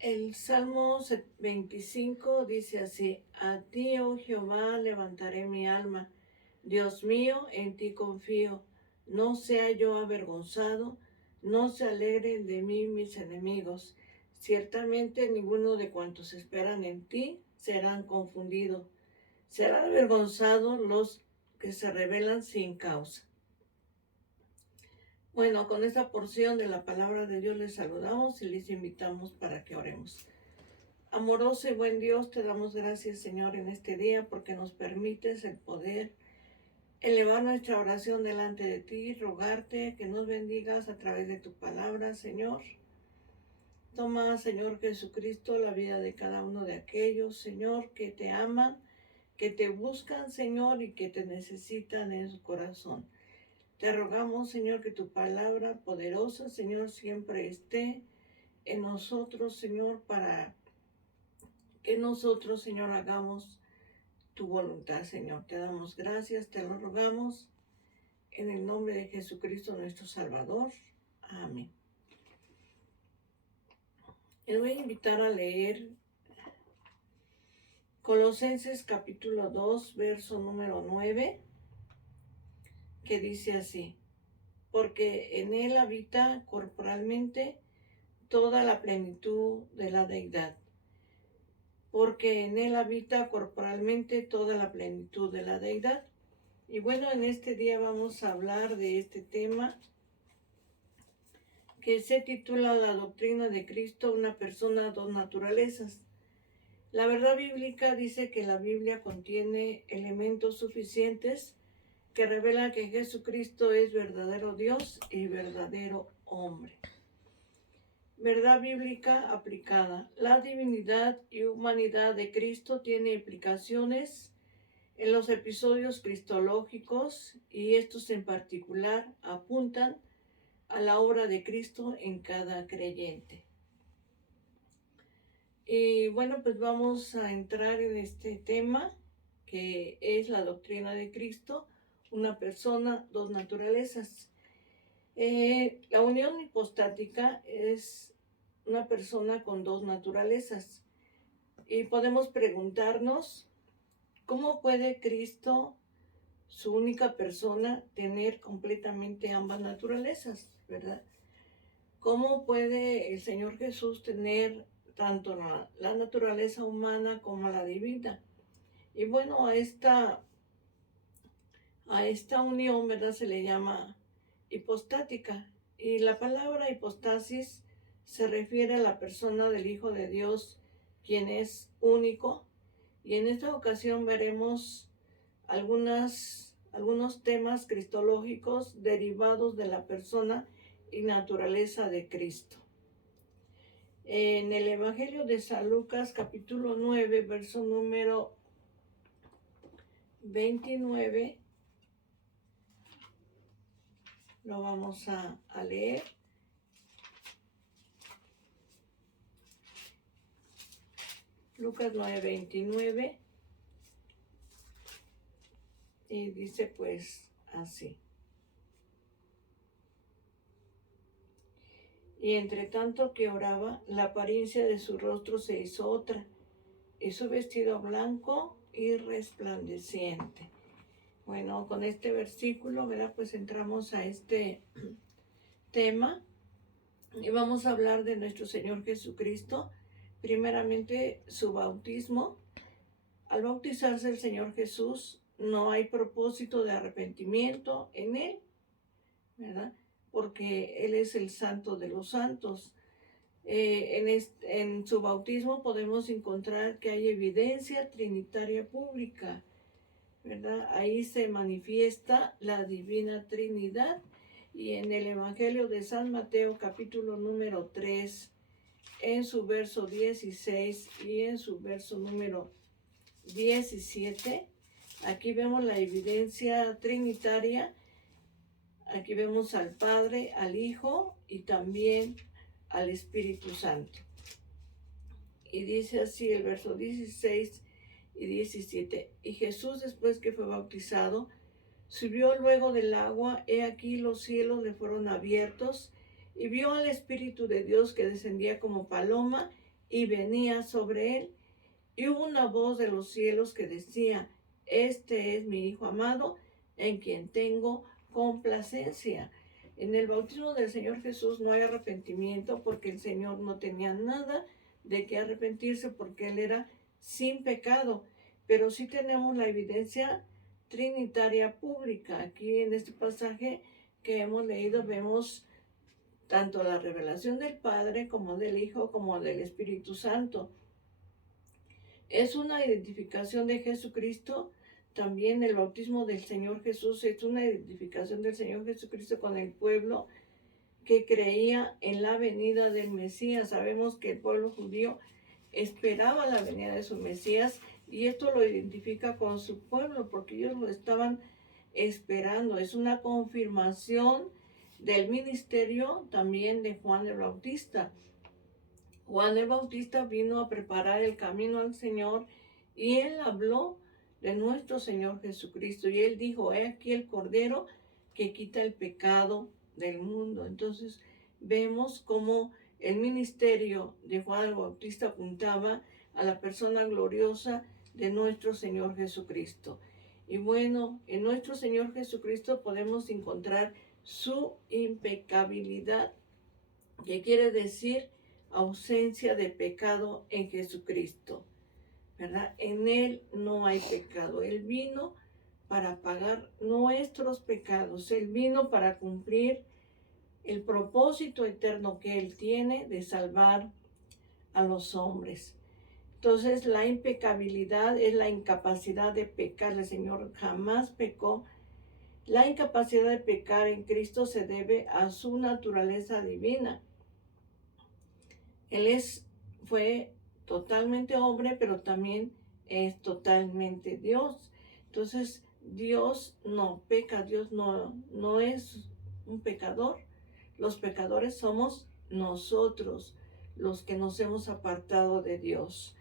El Salmo 25 dice así: A ti, oh Jehová, levantaré mi alma. Dios mío, en ti confío. No sea yo avergonzado, no se alegren de mí mis enemigos. Ciertamente ninguno de cuantos esperan en ti serán confundidos. Serán avergonzados los que se rebelan sin causa. Bueno, con esta porción de la palabra de Dios les saludamos y les invitamos para que oremos. Amoroso y buen Dios, te damos gracias, Señor, en este día porque nos permites el poder elevar nuestra oración delante de ti, rogarte que nos bendigas a través de tu palabra, Señor. Toma, Señor Jesucristo, la vida de cada uno de aquellos, Señor, que te aman, que te buscan, Señor, y que te necesitan en su corazón. Te rogamos, Señor, que tu palabra poderosa, Señor, siempre esté en nosotros, Señor, para que nosotros, Señor, hagamos tu voluntad, Señor. Te damos gracias, te lo rogamos, en el nombre de Jesucristo, nuestro Salvador. Amén. Les voy a invitar a leer Colosenses capítulo 2, verso número 9, que dice así: porque en él habita corporalmente toda la plenitud de la deidad. Porque en él habita corporalmente toda la plenitud de la deidad. Y bueno, en este día vamos a hablar de este tema que se titula La doctrina de Cristo, una persona, dos naturalezas. La verdad bíblica dice que la Biblia contiene elementos suficientes que revelan que Jesucristo es verdadero Dios y verdadero hombre. Verdad bíblica aplicada. La divinidad y humanidad de Cristo tiene implicaciones en los episodios cristológicos y estos en particular apuntan a la obra de Cristo en cada creyente. Y bueno, pues vamos a entrar en este tema que es la doctrina de Cristo, una persona, dos naturalezas. La unión hipostática es una persona con dos naturalezas. Y podemos preguntarnos, ¿cómo puede Cristo, su única persona, tener completamente ambas naturalezas, verdad? ¿Cómo puede el Señor Jesús tener tanto la naturaleza humana como la divina? Y bueno, a esta unión, ¿verdad?, se le llama hipostática. Y la palabra hipostasis se refiere a la persona del Hijo de Dios, quien es único. Y en esta ocasión veremos algunos temas cristológicos derivados de la persona y naturaleza de Cristo. En el Evangelio de San Lucas, capítulo 9, verso número 29, lo vamos a leer. Lucas 9, 29, y dice pues así: y entre tanto que oraba, la apariencia de su rostro se hizo otra, y su vestido blanco y resplandeciente. Bueno, con este versículo, ¿verdad?, pues entramos a este tema y vamos a hablar de nuestro Señor Jesucristo. Primeramente, su bautismo. Al bautizarse el Señor Jesús, no hay propósito de arrepentimiento en él, ¿verdad?, porque Él es el Santo de los Santos. En su bautismo podemos encontrar que hay evidencia trinitaria pública, ¿verdad? Ahí se manifiesta la Divina Trinidad. Y en el Evangelio de San Mateo, capítulo número 3, en su verso 16 y en su verso número 17, aquí vemos la evidencia trinitaria. Aquí vemos al Padre, al Hijo y también al Espíritu Santo. Y dice así el verso 16 y 17: y Jesús, después que fue bautizado, subió luego del agua. He aquí los cielos le fueron abiertos, y vio al Espíritu de Dios que descendía como paloma y venía sobre él. Y hubo una voz de los cielos que decía: este es mi Hijo amado, en quien tengo complacencia. En el bautismo del Señor Jesús no hay arrepentimiento, porque el Señor no tenía nada de qué arrepentirse, porque Él era sin pecado. Pero sí tenemos la evidencia trinitaria pública. Aquí en este pasaje que hemos leído vemos tanto la revelación del Padre como del Hijo como del Espíritu Santo. Es una identificación de Jesucristo. También el bautismo del Señor Jesús es una identificación del Señor Jesucristo con el pueblo que creía en la venida del Mesías. Sabemos que el pueblo judío esperaba la venida de su Mesías, y esto lo identifica con su pueblo porque ellos lo estaban esperando. Es una confirmación del ministerio también de Juan el Bautista. Juan el Bautista vino a preparar el camino al Señor, y él habló de nuestro Señor Jesucristo, y él dijo: he aquí el Cordero que quita el pecado del mundo. Entonces vemos cómo el ministerio de Juan el Bautista apuntaba a la persona gloriosa de nuestro Señor Jesucristo. Y bueno, en nuestro Señor Jesucristo podemos encontrar su impecabilidad, que quiere decir ausencia de pecado en Jesucristo, ¿verdad? En Él no hay pecado. Él vino para pagar nuestros pecados. Él vino para cumplir el propósito eterno que Él tiene de salvar a los hombres. Entonces, la impecabilidad es la incapacidad de pecar. El Señor jamás pecó. La incapacidad de pecar en Cristo se debe a su naturaleza divina. Él fue totalmente hombre, pero también es totalmente Dios. Entonces, Dios no peca, Dios no es un pecador. Los pecadores somos nosotros, los que nos hemos apartado de Dios.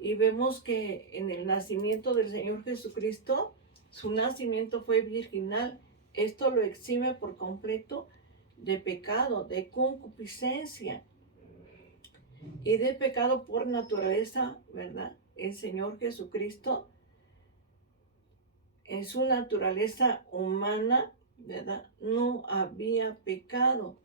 Y vemos que en el nacimiento del Señor Jesucristo, su nacimiento fue virginal. Esto lo exime por completo de pecado, de concupiscencia y de pecado por naturaleza, ¿verdad? El Señor Jesucristo, en su naturaleza humana, ¿verdad?, no había pecado.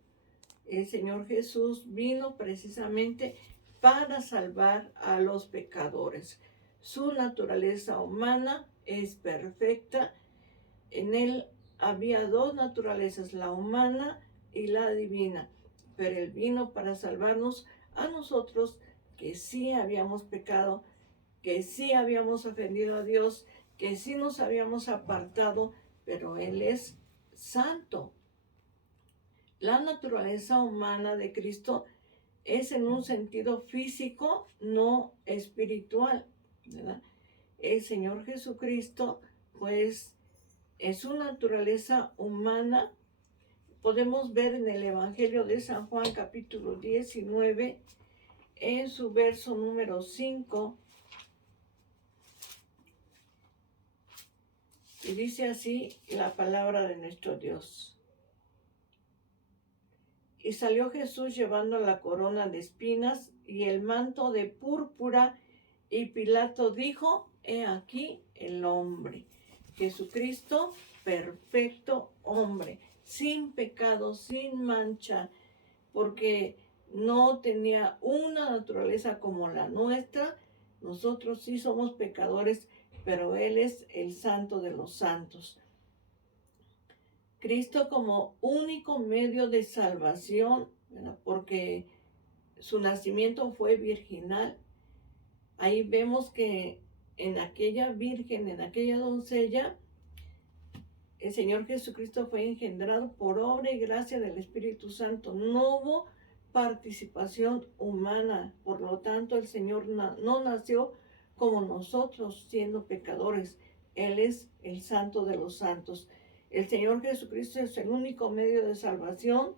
El Señor Jesús vino precisamente para salvar a los pecadores. Su naturaleza humana es perfecta. En Él había dos naturalezas, la humana y la divina, pero Él vino para salvarnos a nosotros, que sí habíamos pecado, que sí habíamos ofendido a Dios, que sí nos habíamos apartado, pero Él es santo. La naturaleza humana de Cristo es en un sentido físico, no espiritual, ¿verdad? El Señor Jesucristo, pues, en su naturaleza humana, podemos ver en el Evangelio de San Juan, capítulo 19, en su verso número 5, y dice así la palabra de nuestro Dios. Y salió Jesús llevando la corona de espinas y el manto de púrpura, y Pilato dijo: he aquí el hombre. Jesucristo, perfecto hombre, sin pecado, sin mancha, porque no tenía una naturaleza como la nuestra. Nosotros sí somos pecadores, pero Él es el santo de los santos. Cristo como único medio de salvación, ¿verdad?, porque su nacimiento fue virginal. Ahí vemos que en aquella virgen, en aquella doncella, el Señor Jesucristo fue engendrado por obra y gracia del Espíritu Santo. No hubo participación humana. Por lo tanto, el Señor no nació como nosotros, siendo pecadores. Él es el santo de los santos. El Señor Jesucristo es el único medio de salvación.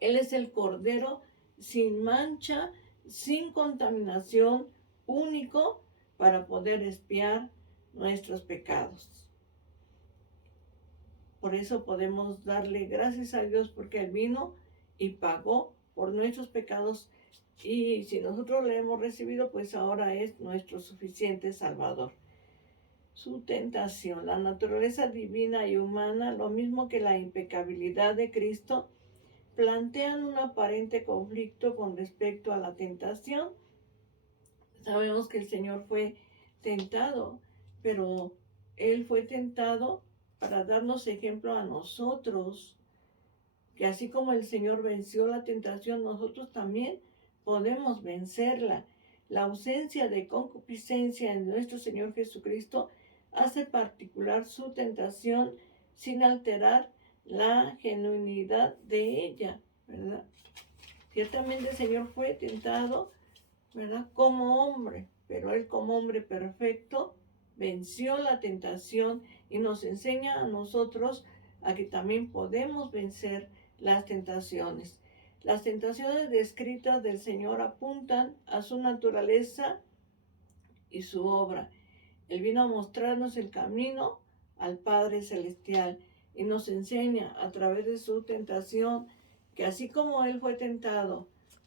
Él es el Cordero sin mancha, sin contaminación, único para poder expiar nuestros pecados. Por eso podemos darle gracias a Dios, porque Él vino y pagó por nuestros pecados y si nosotros le hemos recibido, pues ahora es nuestro suficiente Salvador. Su tentación, la naturaleza divina y humana, lo mismo que la impecabilidad de Cristo, plantean un aparente conflicto con respecto a la tentación. Sabemos que el Señor fue tentado, pero Él fue tentado para darnos ejemplo a nosotros, que así como el Señor venció la tentación, nosotros también podemos vencerla. La ausencia de concupiscencia en nuestro Señor Jesucristo hace particular su tentación sin alterar la genuinidad de ella, ¿verdad? Ciertamente el Señor fue tentado, ¿verdad?, como hombre, pero Él como hombre perfecto venció la tentación y nos enseña a nosotros a que también podemos vencer las tentaciones. Las tentaciones descritas del Señor apuntan a su naturaleza y su obra. Él vino a mostrarnos el camino al Padre Celestial y nos enseña a través de su tentación que así como Él fue tentado,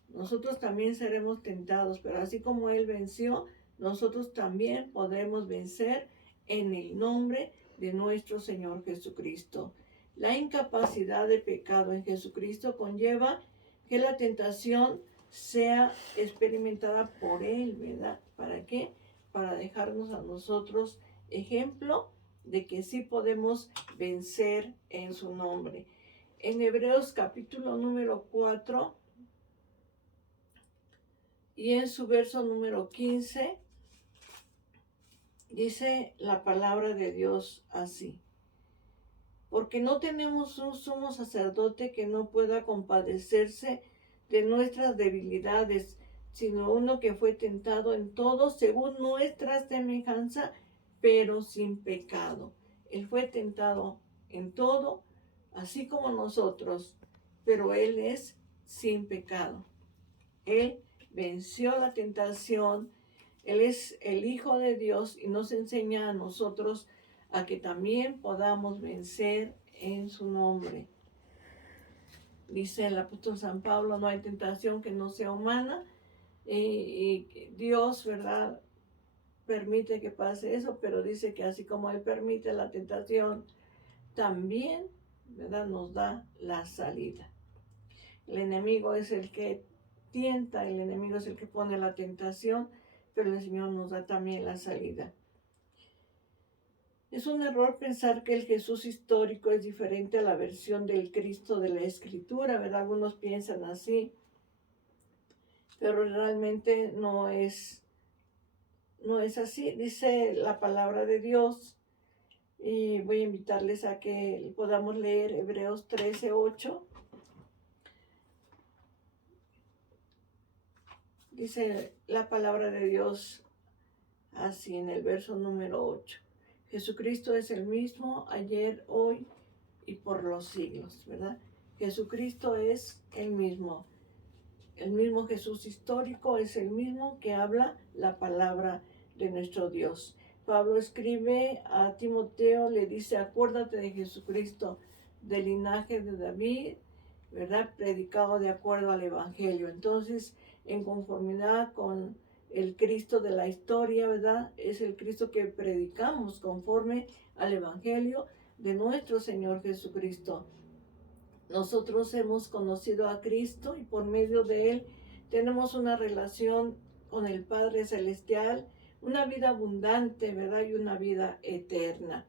nosotros también seremos tentados, pero así como Él venció, nosotros también podemos vencer en el nombre de nuestro Señor Jesucristo. La incapacidad de pecado en Jesucristo conlleva que la tentación sea experimentada por Él, ¿verdad? ¿Para qué? Para dejarnos a nosotros ejemplo de que sí podemos vencer en su nombre. En Hebreos capítulo número 4 y en su verso número 15 dice la palabra de Dios así: porque no tenemos un sumo sacerdote que no pueda compadecerse de nuestras debilidades, sino uno que fue tentado en todo según nuestra semejanza, pero sin pecado. Él fue tentado en todo, así como nosotros, pero Él es sin pecado. Él venció la tentación, Él es el Hijo de Dios y nos enseña a nosotros a que también podamos vencer en su nombre. Dice el apóstol San Pablo, no hay tentación que no sea humana, y Dios, ¿verdad?, permite que pase eso, pero dice que así como Él permite la tentación, también, ¿verdad?, nos da la salida. El enemigo es el que tienta, el enemigo es el que pone la tentación, pero el Señor nos da también la salida. Es un error pensar que el Jesús histórico es diferente a la versión del Cristo de la Escritura, ¿verdad? Algunos piensan así, pero realmente no es así. Dice la palabra de Dios, y voy a invitarles a que podamos leer Hebreos 13:8. Dice la palabra de Dios así en el verso número 8. Jesucristo es el mismo ayer, hoy y por los siglos, ¿verdad? Jesucristo es el mismo Jesús histórico, es el mismo que habla la palabra de nuestro Dios. Pablo escribe a Timoteo, le dice: acuérdate de Jesucristo, del linaje de David, ¿verdad?, predicado de acuerdo al Evangelio. Entonces, en conformidad con el Cristo de la historia, ¿verdad?, es el Cristo que predicamos conforme al Evangelio de nuestro Señor Jesucristo. Nosotros hemos conocido a Cristo y por medio de Él tenemos una relación con el Padre Celestial, una vida abundante, ¿verdad?, y una vida eterna.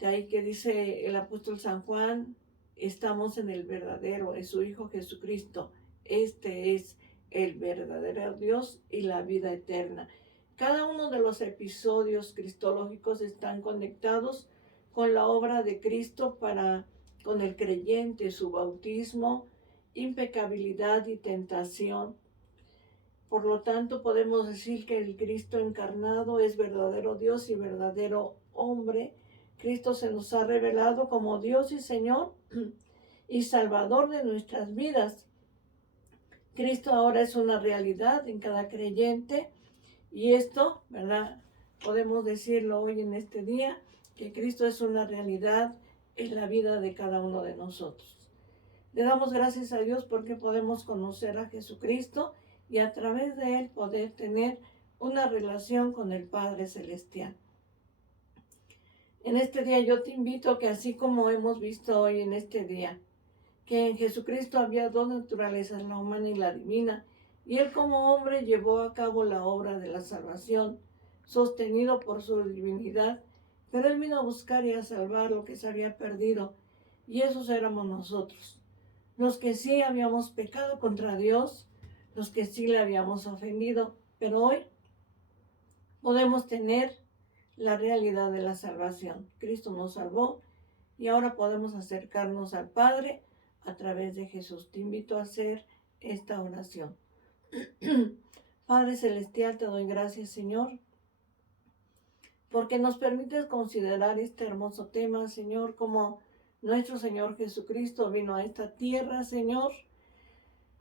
De ahí que dice el apóstol San Juan: estamos en el verdadero, es su Hijo Jesucristo. Este es el verdadero Dios y la vida eterna. Cada uno de los episodios cristológicos están conectados con la obra de Cristo con el creyente, su bautismo, impecabilidad y tentación. Por lo tanto, podemos decir que el Cristo encarnado es verdadero Dios y verdadero hombre. Cristo se nos ha revelado como Dios y Señor y Salvador de nuestras vidas. Cristo ahora es una realidad en cada creyente, y esto, ¿verdad?, podemos decirlo hoy en este día, que Cristo es una realidad en la vida de cada uno de nosotros. Le damos gracias a Dios porque podemos conocer a Jesucristo y a través de Él poder tener una relación con el Padre Celestial. En este día yo te invito que así como hemos visto hoy en este día, que en Jesucristo había dos naturalezas, la humana y la divina, y Él como hombre llevó a cabo la obra de la salvación, sostenido por su divinidad, pero Él vino a buscar y a salvar lo que se había perdido, y esos éramos nosotros, los que sí habíamos pecado contra Dios, los que sí le habíamos ofendido, pero hoy podemos tener la realidad de la salvación. Cristo nos salvó y ahora podemos acercarnos al Padre a través de Jesús. Te invito a hacer esta oración. Padre Celestial, te doy gracias, Señor, porque nos permites considerar este hermoso tema, Señor, como nuestro Señor Jesucristo vino a esta tierra, Señor,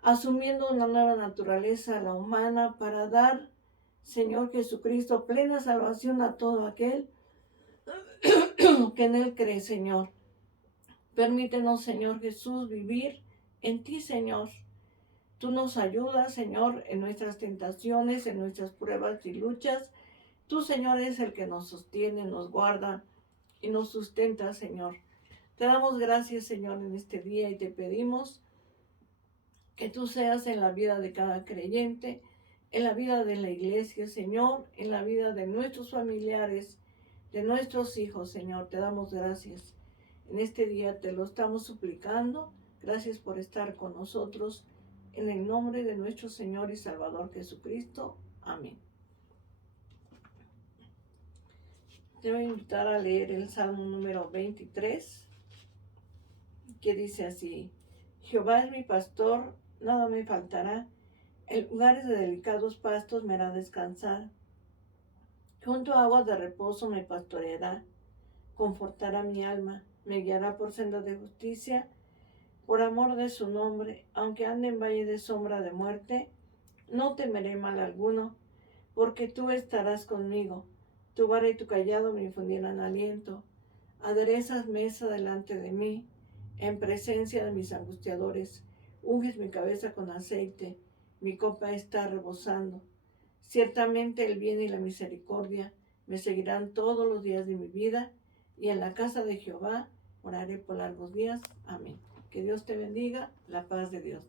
asumiendo una nueva naturaleza, la humana, para dar, Señor Jesucristo, plena salvación a todo aquel que en Él cree, Señor. Permítenos, Señor Jesús, vivir en ti, Señor. Tú nos ayudas, Señor, en nuestras tentaciones, en nuestras pruebas y luchas. Tú, Señor, es el que nos sostiene, nos guarda y nos sustenta, Señor. Te damos gracias, Señor, en este día y te pedimos que tú seas en la vida de cada creyente, en la vida de la iglesia, Señor, en la vida de nuestros familiares, de nuestros hijos, Señor. Te damos gracias. En este día te lo estamos suplicando. Gracias por estar con nosotros. En el nombre de nuestro Señor y Salvador Jesucristo. Amén. Te voy a invitar a leer el Salmo número 23, que dice así: Jehová es mi pastor, nada me faltará. En lugares de delicados pastos me hará descansar. Junto a aguas de reposo me pastoreará. Confortará mi alma. Me guiará por sendas de justicia, por amor de su nombre. Aunque ande en valle de sombra de muerte, no temeré mal alguno, porque tú estarás conmigo. Tu vara y tu cayado me infundirán aliento. Aderezas mesa delante de mí, en presencia de mis angustiadores. Unges mi cabeza con aceite, mi copa está rebosando. Ciertamente el bien y la misericordia me seguirán todos los días de mi vida, y en la casa de Jehová moraré por largos días. Amén. Que Dios te bendiga, la paz de Dios.